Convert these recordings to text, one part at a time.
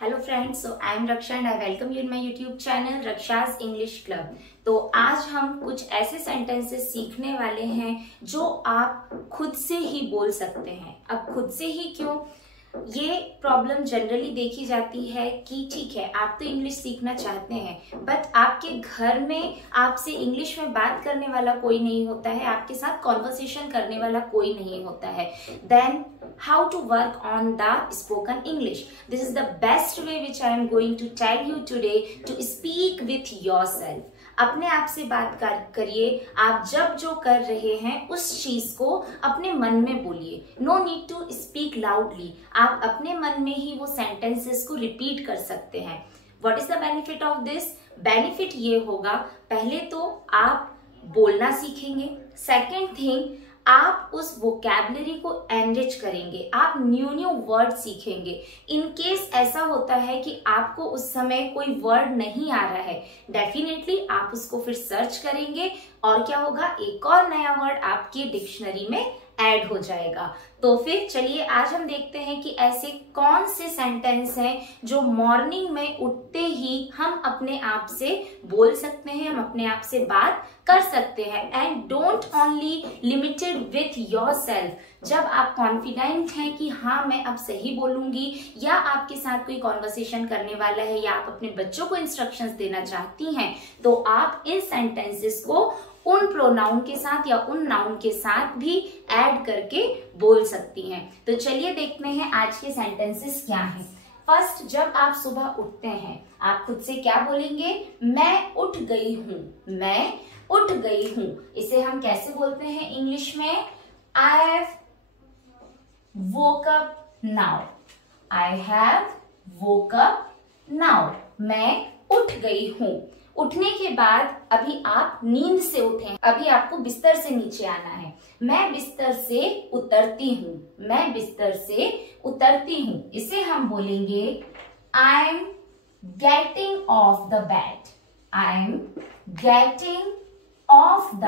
Hello friends, so I am Raksha and I welcome you in my YouTube channel Raksha's English club. तो आज हम कुछ ऐसे सेंटेंसेस सीखने वाले हैं जो आप खुद से ही बोल सकते हैं। अब खुद से ही क्यों? ये प्रॉब्लम जनरली देखी जाती है कि ठीक है, आप तो इंग्लिश सीखना चाहते हैं बट आपके घर में आपसे इंग्लिश में बात करने वाला कोई नहीं होता है, आपके साथ कॉन्वर्सेशन करने वाला कोई नहीं होता है। Then how to work on the spoken English. This is the best way which I am going to tell you today to speak with yourself. अपने आप से बात करिए। आप जब जो कर रहे हैं उस चीज को अपने मन में बोलिए। No need to speak loudly. आप अपने मन में ही वो सेंटेंसेस को रिपीट कर सकते हैं। What is the benefit of this? Benefit ये होगा, पहले तो आप बोलना सीखेंगे। सेकेंड थिंग, आप उस वोकैबुलरी को एनरिच करेंगे, आप न्यू न्यू वर्ड सीखेंगे। इन केस ऐसा होता है कि आपको उस समय कोई वर्ड नहीं आ रहा है, डेफिनेटली आप उसको फिर सर्च करेंगे और क्या होगा, एक और नया वर्ड आपकी डिक्शनरी में ऐड हो जाएगा। तो फिर चलिए आज हम देखते हैं कि ऐसे कौन से सेंटेंस हैं जो मॉर्निंग में उठते ही हम अपने आप से बोल सकते हैं, हम अपने आप से बात कर सकते हैं। And don't only limited with yourself. जब आप कॉन्फिडेंट हैं कि हाँ मैं अब सही बोलूंगी, या आपके साथ कोई कॉन्वर्सेशन करने वाला है, या आप अपने बच्चों को इंस्ट्रक्शंस देना चाहती हैं, तो आप इन सेंटेंसेस को उन प्रोनाउन के साथ या उन नाउन के साथ भी ऐड करके बोल सकती हैं। तो चलिए देखते हैं आज के सेंटेंसेस क्या हैं। फर्स्ट, जब आप सुबह उठते हैं आप खुद से क्या बोलेंगे? मैं उठ गई हूँ, मैं उठ गई हूँ। इसे हम कैसे बोलते हैं इंग्लिश में? I have woke up now, I have woke up now. मैं उठ गई हूँ। उठने के बाद अभी आप नींद से उठे, अभी आपको बिस्तर से नीचे आना है। मैं बिस्तर से उतरती हूँ, मैं बिस्तर से उतरती हूँ। इसे हम बोलेंगे I am getting off the bed, I am getting off the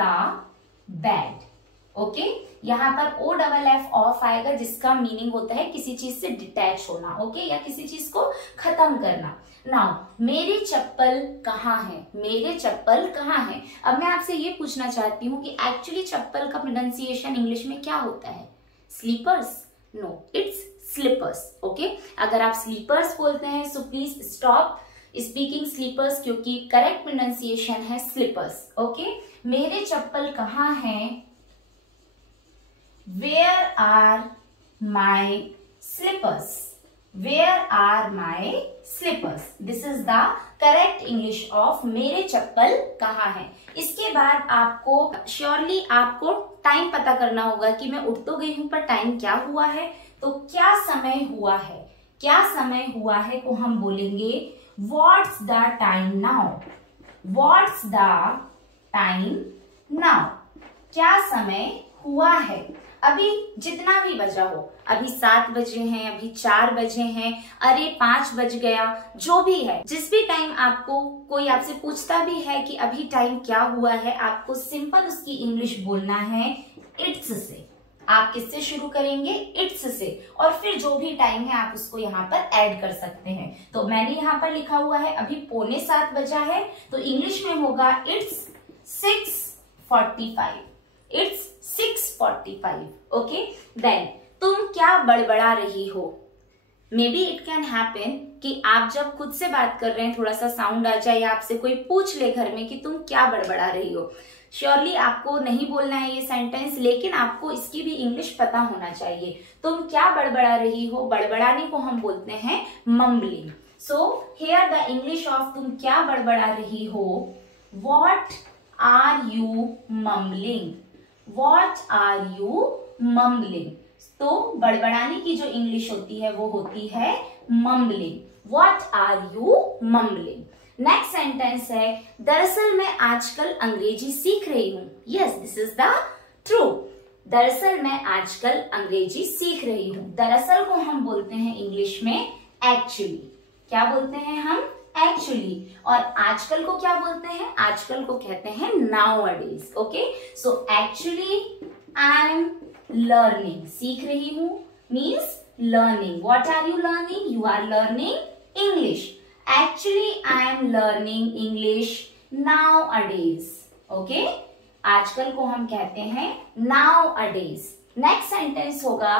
bed. Okay, यहाँ पर OFF ऑफ आएगा, जिसका मीनिंग होता है किसी चीज से डिटैच होना, ओके, या किसी चीज को खत्म करना। नाउ मेरे चप्पल कहाँ है? मेरे चप्पल कहाँ है? अब मैं आपसे ये पूछना चाहती हूँ कि एक्चुअली चप्पल का प्रोनाउंसिएशन इंग्लिश में क्या होता है? Slippers? No, it's slippers. Okay, अगर आप स्लीपर्स बोलते हैं so please stop speaking slippers, क्योंकि करेक्ट प्रोनाउंसिएशन है स्लीपर्स। ओके, मेरे चप्पल कहाँ हैं? Where are my slippers? Where are my slippers? This is the correct English of मेरे चप्पल कहाँ हैं। इसके बाद आपको श्योरली आपको टाइम पता करना होगा कि मैं उठ तो गई हूं पर टाइम क्या हुआ है। तो क्या समय हुआ है? क्या समय हुआ है को हम बोलेंगे What's the time now? What's the time now? क्या समय हुआ है? अभी जितना भी बजा हो, अभी 7 बजे हैं, अभी 4 बजे हैं, अरे 5 बज गया, जो भी है, जिस भी टाइम आपको कोई आपसे पूछता भी है कि अभी टाइम क्या हुआ है, आपको सिंपल उसकी इंग्लिश बोलना है इट्स से। आप किससे शुरू करेंगे? इट्स से, और फिर जो भी टाइम है आप उसको यहाँ पर ऐड कर सकते हैं। तो मैंने यहाँ पर लिखा हुआ है अभी 6:45 बजा है, तो इंग्लिश में होगा इट्स 6:45। It's 6:45. Okay, then तुम क्या बड़बड़ा रही हो? Maybe it can happen कि आप जब खुद से बात कर रहे हैं थोड़ा सा साउंड आ जाए, या आपसे कोई पूछ ले घर में कि तुम क्या बड़बड़ा रही हो। श्योरली आपको नहीं बोलना है ये सेंटेंस, लेकिन आपको इसकी भी इंग्लिश पता होना चाहिए। तुम क्या बड़बड़ा रही हो, बड़बड़ाने को हम बोलते हैं mumbling. So here the English of तुम क्या बड़बड़ा रही हो, What are you mumbling? What are you mumbling? तो बड़बड़ाने की जो इंग्लिश होती है वो होती है mumbling. What are you mumbling? Next sentence है दरअसल मैं आजकल अंग्रेजी सीख रही हूँ। Yes, this is the true. दरअसल मैं आजकल अंग्रेजी सीख रही हूँ। दरअसल को हम बोलते हैं इंग्लिश में एक्चुअली। क्या बोलते हैं हम? एक्चुअली। और आजकल को क्या बोलते हैं? आजकल को कहते हैं nowadays. Okay, so actually I am learning, सीख रही हूँ means learning. What are you learning? You are learning English. Actually, I am learning English nowadays. Okay? आजकल को हम कहते हैं nowadays. नेक्स्ट सेंटेंस होगा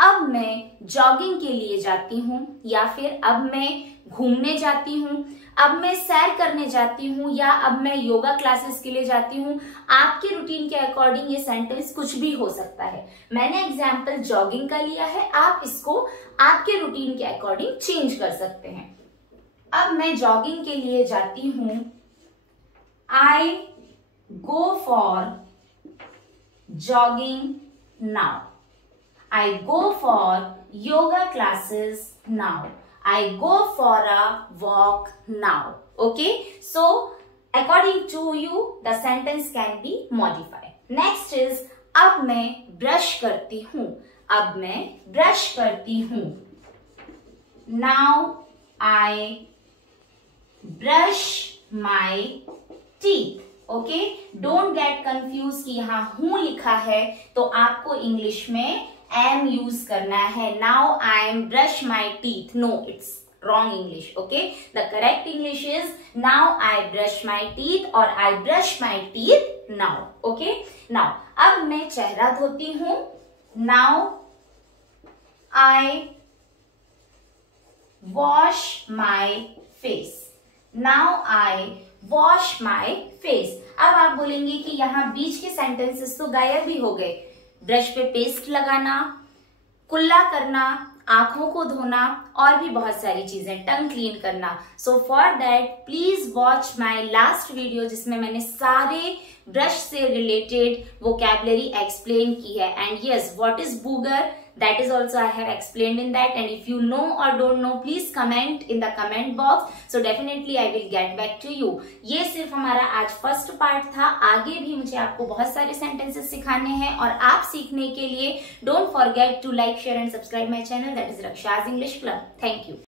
अब मैं जॉगिंग के लिए जाती हूँ, या फिर अब मैं घूमने जाती हूँ, अब मैं सैर करने जाती हूँ, या अब मैं योगा क्लासेस के लिए जाती हूँ। आपके रूटीन के अकॉर्डिंग ये सेंटेंस कुछ भी हो सकता है। मैंने एग्जाम्पल जॉगिंग का लिया है, आप इसको आपके रूटीन के अकॉर्डिंग चेंज कर सकते हैं। अब मैं जॉगिंग के लिए जाती हूँ, I go for jogging now. I go for yoga classes now. I go for a walk now. Okay? So, according to you, the sentence can be modified. Next is, अब मैं ब्रश करती हूँ. अब मैं ब्रश करती हूँ. Now I brush my teeth. Okay, don't get confuse कि यहाँ हूं लिखा है तो आपको इंग्लिश में एम यूज करना है। Now I am brush my teeth, no, it's wrong English. Okay, the correct English is now I brush my teeth और I brush my teeth now. Okay, now अब मैं चेहरा धोती हूं, now I wash my face, now I wash my face. अब आप बोलेंगे कि यहाँ बीच के सेंटेंसेस तो गायब ही हो गए। ब्रश पे पेस्ट लगाना, कुल्ला करना, आंखों को धोना और भी बहुत सारी चीजें, टंग क्लीन करना। So for that please watch my last video जिसमें मैंने सारे ब्रश से रिलेटेड वोकैबुलरी एक्सप्लेन की है। And yes, what is booger, that is also I have explained in that, and if you know or don't know please comment in the comment box, so definitely I will get back to you. ये सिर्फ हमारा आज first part था। आगे भी मुझे आपको बहुत सारे सेंटेंसेस सिखाने हैं और आप सीखने के लिए don't forget to like, share and subscribe my channel, that is Raksha's English Club. Thank you.